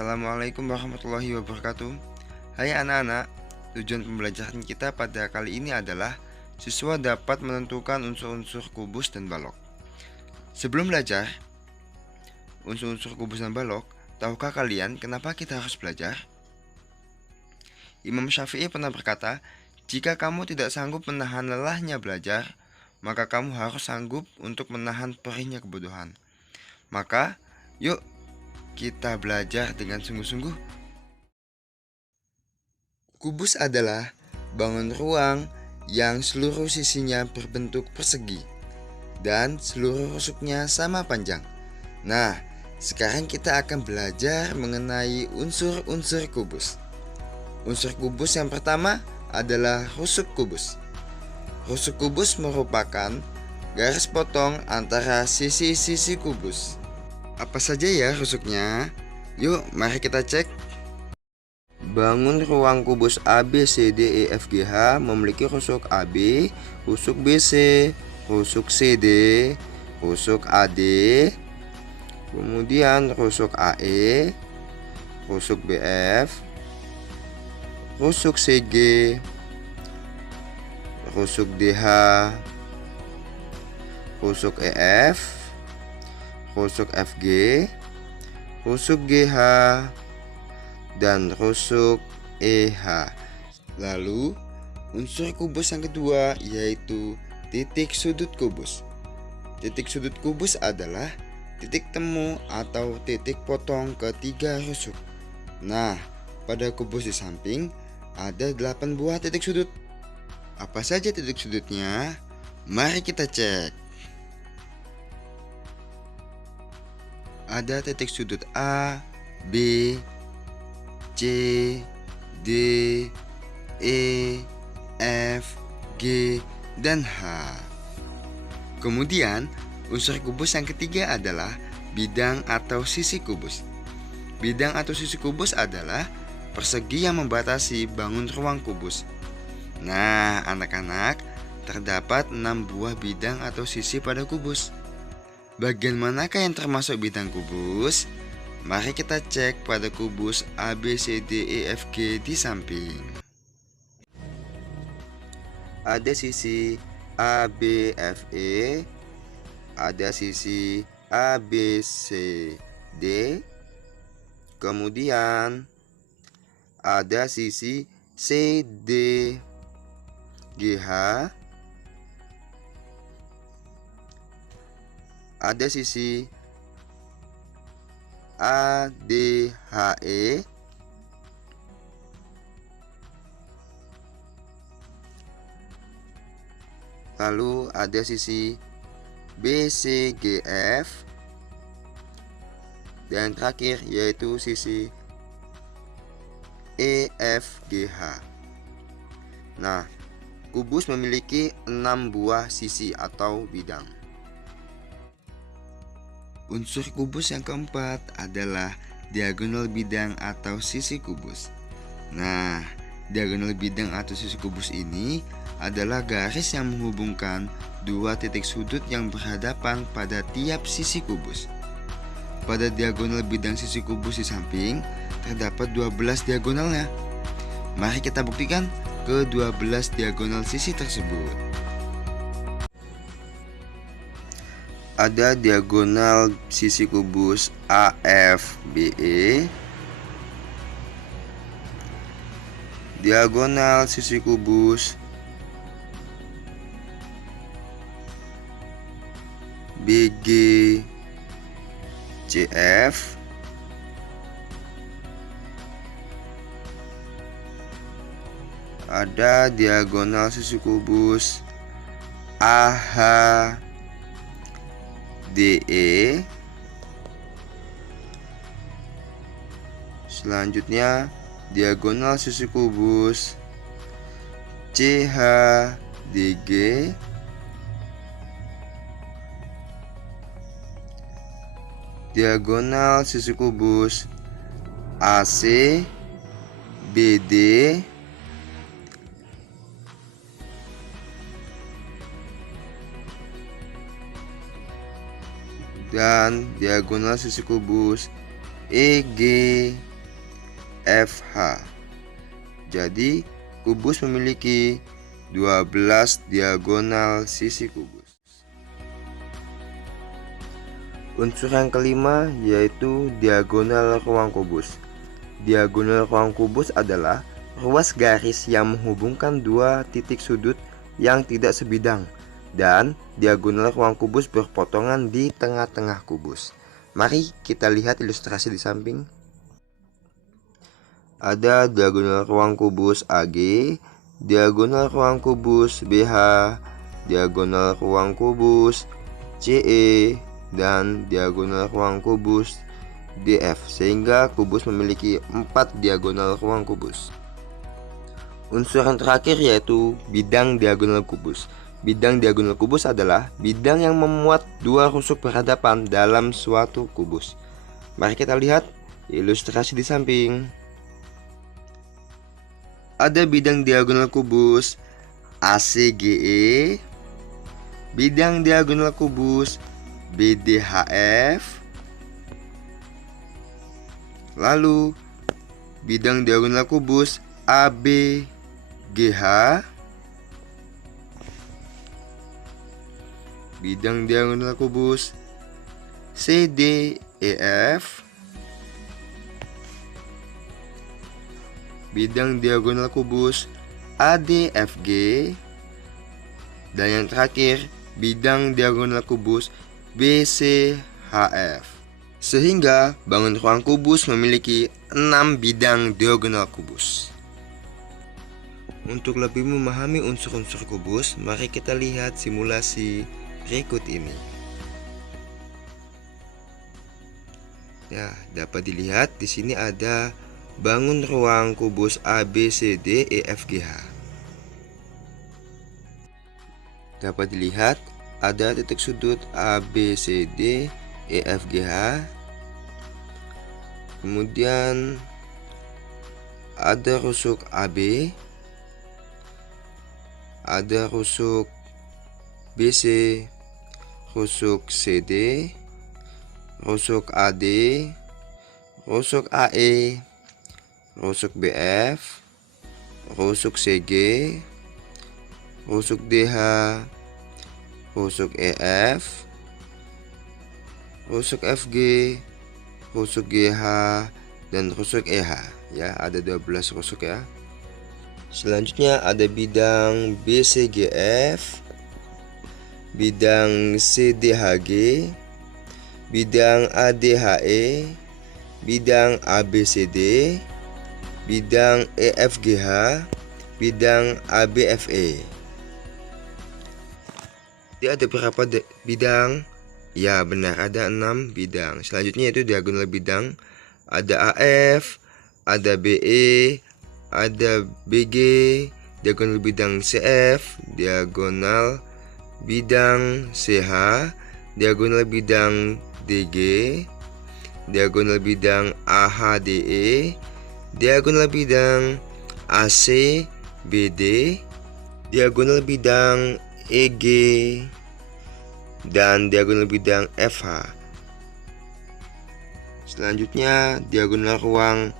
Assalamualaikum warahmatullahi wabarakatuh. Hai anak-anak, tujuan pembelajaran kita pada kali ini adalah siswa dapat menentukan unsur-unsur kubus dan balok. Sebelum belajar unsur-unsur kubus dan balok, tahukah kalian kenapa kita harus belajar? Imam Syafi'i pernah berkata, jika kamu tidak sanggup menahan lelahnya belajar, maka kamu harus sanggup untuk menahan perihnya kebodohan. Maka, yuk kita belajar dengan sungguh-sungguh. Kubus adalah bangun ruang yang seluruh sisinya berbentuk persegi dan seluruh rusuknya sama panjang. Nah, sekarang kita akan belajar mengenai unsur-unsur kubus. Unsur kubus yang pertama adalah rusuk kubus. Rusuk kubus merupakan garis potong antara sisi-sisi kubus. Apa saja ya rusuknya? Yuk, mari kita cek. Bangun ruang kubus ABCDEFGH memiliki rusuk AB, rusuk BC, rusuk CD, rusuk AD, kemudian rusuk AE, rusuk BF, rusuk CG, rusuk DH, rusuk EF, rusuk FG, rusuk GH, dan rusuk EH. Lalu, unsur kubus yang kedua yaitu titik sudut kubus. Titik sudut kubus adalah titik temu atau titik potong ketiga rusuk. Nah, pada kubus di samping ada 8 buah titik sudut. Apa saja titik sudutnya? Mari kita cek. Ada titik sudut A, B, C, D, E, F, G, dan H. Kemudian, unsur kubus yang ketiga adalah bidang atau sisi kubus. Bidang atau sisi kubus adalah persegi yang membatasi bangun ruang kubus. Nah, anak-anak, terdapat 6 buah bidang atau sisi pada kubus. Bagian manakah yang termasuk bidang kubus? Mari kita cek pada kubus ABCDEFG di samping. Ada sisi ABFE, ada sisi ABCD, kemudian ada sisi CDGH, ada sisi ADHE, lalu ada sisi BCGF, dan terakhir yaitu sisi EFGH. Nah, kubus memiliki 6 buah sisi atau bidang. Unsur kubus yang keempat adalah diagonal bidang atau sisi kubus. Nah, diagonal bidang atau sisi kubus ini adalah garis yang menghubungkan dua titik sudut yang berhadapan pada tiap sisi kubus. Pada diagonal bidang sisi kubus di samping terdapat 12 diagonalnya. Mari kita buktikan ke-12 diagonal sisi tersebut. Ada diagonal sisi kubus AFBE, diagonal sisi kubus BGCF, ada diagonal sisi kubus AHDE, selanjutnya diagonal sisi kubus CHDG, diagonal sisi kubus ACBD, dan diagonal sisi kubus EG DFH. Jadi kubus memiliki 12 diagonal sisi kubus. Unsur yang kelima yaitu diagonal ruang kubus. Diagonal ruang kubus adalah ruas garis yang menghubungkan dua titik sudut yang tidak sebidang, dan diagonal ruang kubus berpotongan di tengah-tengah kubus. Mari kita lihat ilustrasi di samping. Ada diagonal ruang kubus AG, diagonal ruang kubus BH, diagonal ruang kubus CE, dan diagonal ruang kubus DF, sehingga kubus memiliki 4 diagonal ruang kubus. Unsur yang terakhir yaitu bidang diagonal kubus. Bidang diagonal kubus adalah bidang yang memuat dua rusuk berhadapan dalam suatu kubus. Mari kita lihat ilustrasi di samping. Ada bidang diagonal kubus ACGE, bidang diagonal kubus BDHF, lalu bidang diagonal kubus ABGH, bidang diagonal kubus CDEF, bidang diagonal kubus ADFG, dan yang terakhir bidang diagonal kubus BCHF. Sehingga bangun ruang kubus memiliki 6 bidang diagonal kubus. Untuk lebih memahami unsur-unsur kubus, mari kita lihat simulasi berikut ini. Ya, dapat dilihat di sini ada bangun ruang kubus ABCDEFGH. Dapat dilihat ada titik sudut ABCDEFGH. Kemudian ada rusuk AB, ada rusuk BC, rusuk CD, rusuk AD, rusuk AE, rusuk BF, rusuk CG, rusuk DH, rusuk EF, rusuk FG, rusuk GH, dan rusuk EH. Ya, ada 12 rusuk ya. Selanjutnya ada bidang BCGF, bidang CDHG, bidang ADHE, bidang ABCD, bidang EFGH, bidang ABFE. Jadi ada berapa bidang? Ya benar, ada 6 bidang. Selanjutnya itu diagonal bidang. Ada AF, ada BE, ada BG, diagonal bidang CF, diagonal bidang CH, diagonal bidang DG, diagonal bidang AHDE, diagonal bidang AC BD, diagonal bidang EG, dan diagonal bidang FH. Selanjutnya diagonal ruang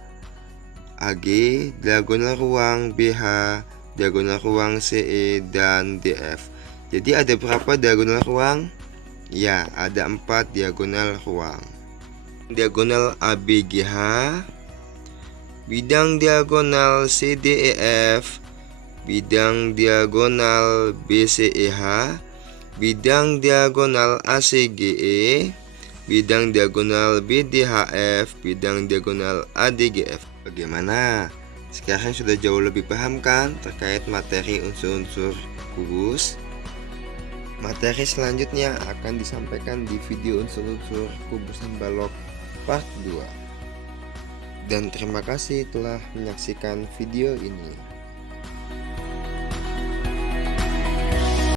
AG, diagonal ruang BH, diagonal ruang CE, dan DF. Jadi ada berapa diagonal ruang? Ya, ada 4 diagonal ruang. Diagonal ABGH, bidang diagonal CDEF, bidang diagonal BCEH, bidang diagonal ACGE, bidang diagonal BDHF, bidang diagonal ADGF. Bagaimana? Sekarang sudah jauh lebih paham kan terkait materi unsur-unsur kubus? Materi selanjutnya akan disampaikan di video unsur-unsur kubusan balok part 2. Dan terima kasih telah menyaksikan video ini.